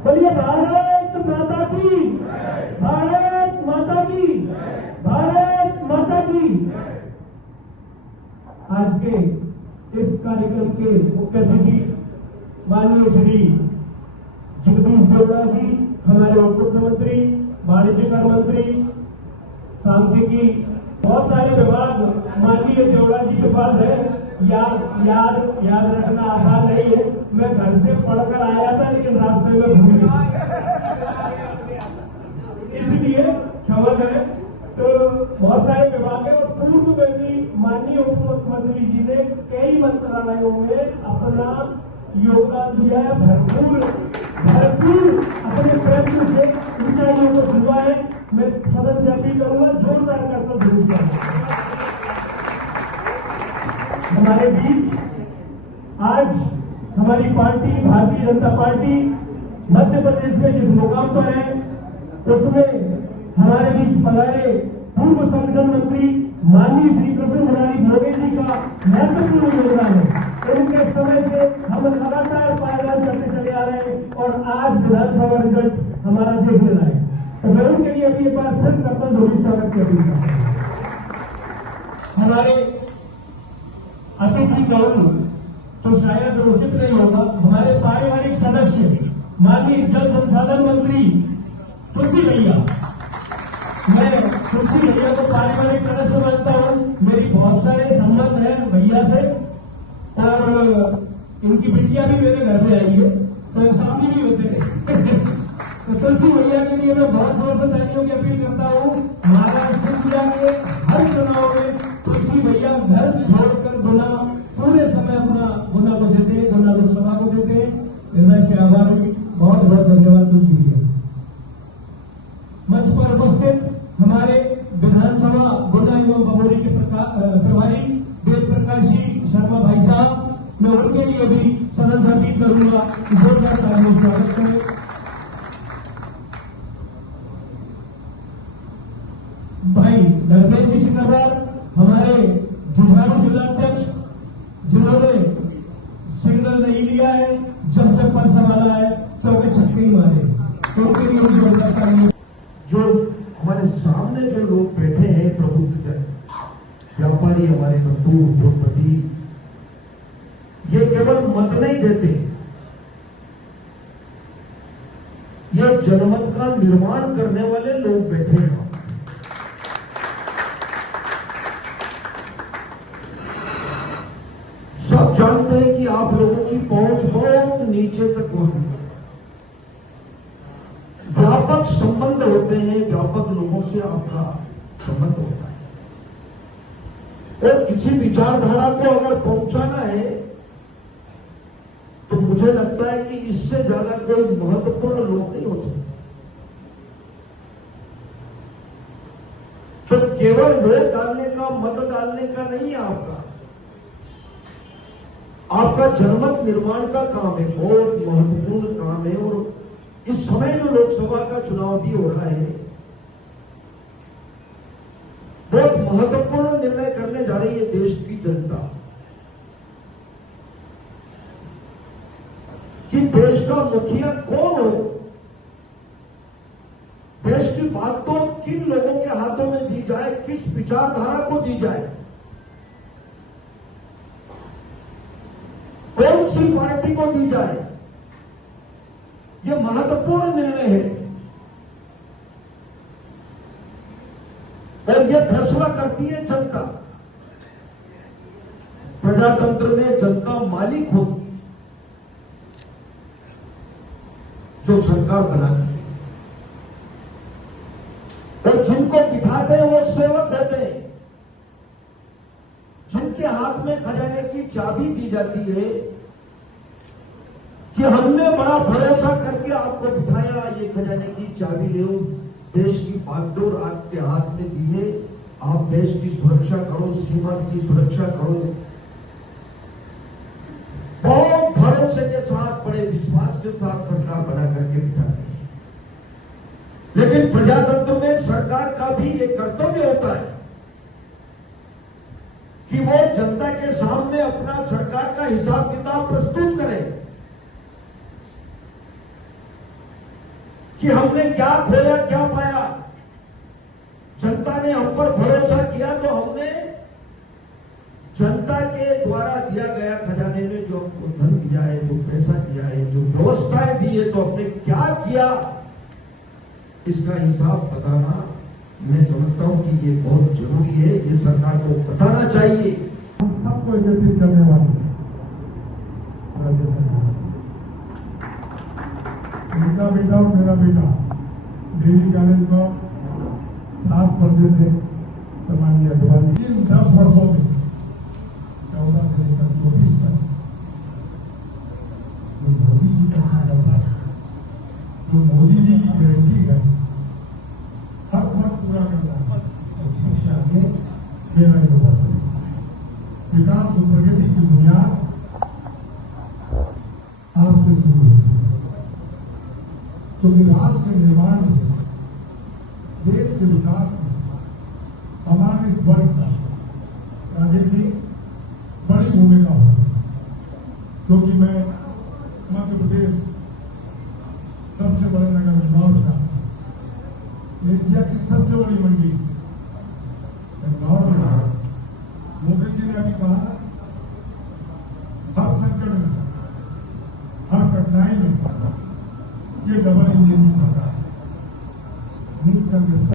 बोलिए भारत माता की, भारत माता की, भारत माता की। आज के इस कार्यक्रम के मुख्य अतिथि माननीय श्री जगदीश देवड़ा जी, हमारे उप मुख्यमंत्री, वाणिज्य कर मंत्री, सांख्यिकी, बहुत सारे विभाग माननीय देवड़ा जी के पास है। याद रखना आसान नहीं है। मैं घर से पढ़कर आया था लेकिन रास्ते में भूल गया, इसलिए क्षमा करें। तो बहुत सारे विभाग है और पूर्व में भी माननीय उप मुख्यमंत्री जी ने कई मंत्रालयों में अपना योगदान दिया है। भरपूर अपने प्रयत्न से ऊंचाइयों को छुआ है। मैं सदन से अपील करूंगा, जोरदार करकर जरूर करें। हमारे बीच आज हमारी पार्टी भारतीय जनता पार्टी मध्य प्रदेश में जिस मुकाम पर है उसमें हमारे बीच पधारे पूर्व संगठन मंत्री माननीय श्री कृष्ण मुरारी मोदी जी का महत्वपूर्ण योगदान है। उनके समय से हम लगातार पायदान करते चले आ रहे हैं और आज विधानसभा रिजल्ट हमारा देख लेना है। तो मैं उनके लिए अभी एक बार फिर करता जोड़ी स्वागत की अपील करता हूं। हमारे अतिथि कहूं तो शायद उचित नहीं होगा। हमारे पारिवारिक सदस्य माननीय जल संसाधन मंत्री तुलसी भैया, मैं तुलसी भैया को पारिवारिक सदस्य मानता हूं। मेरी बहुत सारे संबंध है भैया से और इनकी बिटिया भी मेरे घर में आई है, तो सामने भी होते हैं। तो तुलसी भैया के लिए मैं बहुत जोर से तालियों की अपील करता हूं। महाराष्ट्र जिला के हर चुनाव में तुलसी भैया घर छोड़कर गुना पूरे समय अपना गुना को देते हैं, गुना लोकसभा को देते हैं। हृदय से आभार, बहुत बहुत धन्यवाद तुलसी भैया। मंच पर उपस्थित हमारे विधानसभा गुना एवं बमोरी के प्रभारी वेद प्रकाश जी शर्मा भाई साहब, मैं उनके लिए भी सदन से अपील करूंगा, जोरदार तालियों से स्वागत करें। भाई धर्मेंद्र जी सिकरदार, हमारे जुझारू जिलाध्यक्ष, जिन्होंने सिग्नल नहीं लिया है, जब से पद संभाला है चौके छक्के ही मारे, तो उनके लिए भी जोरदार तालियां। जो हमारे सामने जो लोग बैठे हैं प्रबुद्ध व्यापारी, हमारे मजदूर, उद्योगपति, ये केवल मत नहीं देते, ये जनमत का निर्माण करने वाले लोग बैठे हैं। सब जानते हैं कि आप लोगों की पहुंच बहुत नीचे तक होती है। व्यापक संबंध होते हैं, व्यापक लोगों से आपका संबंध होता है और किसी विचारधारा को अगर पहुंचाना है तो मुझे लगता है कि इससे ज्यादा कोई महत्वपूर्ण लोग नहीं हो सकते। तो केवल वोट डालने का, मत डालने का नहीं है आपका जनमत निर्माण का काम है, बहुत महत्वपूर्ण काम है। और इस समय जो लोकसभा का चुनाव भी हो रहा है, बहुत महत्वपूर्ण निर्णय करने जा रही है देश की जनता कि देश का मुखिया कौन हो, देश की बागडोर किन लोगों के हाथों में दी जाए, किस विचारधारा को दी जाए, कौन सी पार्टी को दी जाए, यह महत्वपूर्ण निर्णय है। और यह फैसला करती है जनता। प्रजातंत्र में जनता मालिक होती है, जो सरकार बनाती है, और जिनको बिठाते हैं वो सेवक होते हैं, जिनके हाथ में खजाने की चाबी दी जाती है कि हमने बड़ा भरोसा करके आपको बिठाया, ये खजाने की चाबी ले, देश की बागडोर आपके हाथ में दी है, आप देश की सुरक्षा करो, सीमा की सुरक्षा करो। बहुत भरोसे के साथ, बड़े विश्वास के साथ सरकार बना करके बिठाते हैं। लेकिन प्रजातंत्र में सरकार का भी एक कर्तव्य होता है कि वो जनता के सामने अपना सरकार का हिसाब किताब प्रस्तुत करे। कि हमने क्या खोया क्या पाया। जनता ने हम पर भरोसा किया तो हमने जनता के द्वारा दिया गया खजाने में जो हमको धन दिया है, जो पैसा दिया है, जो व्यवस्थाएं दी है, तो हमने क्या किया इसका हिसाब बताना मैं समझता हूं कि ये बहुत जरूरी है। ये सरकार को बताना चाहिए। हम सबको एकत्रित करने वाली राज्य सरकार, उनका बेटा और मेरा बेटा डिग्री कॉलेज में साथ पढ़ते थे। सम्मानीय अडवाणी इन 10 वर्षों में 14 से लेकर 24 तक जो मोदी जी का संकल्प है, जो मोदी जी की गारंटी है, हर वक्त पूरा करना है। शिक्षा में मेरा योगदान है। विकास और प्रगति की बुनियाद आपसे शुरू होती है, क्योंकि राष्ट्र के निर्माण में, देश के विकास में हमारे इस वर्ग का राजेश जी बड़ी भूमिका होगी। क्योंकि मैं मध्य प्रदेश सबसे बड़े नगर निगम का, एशिया की सबसे बड़ी मंडी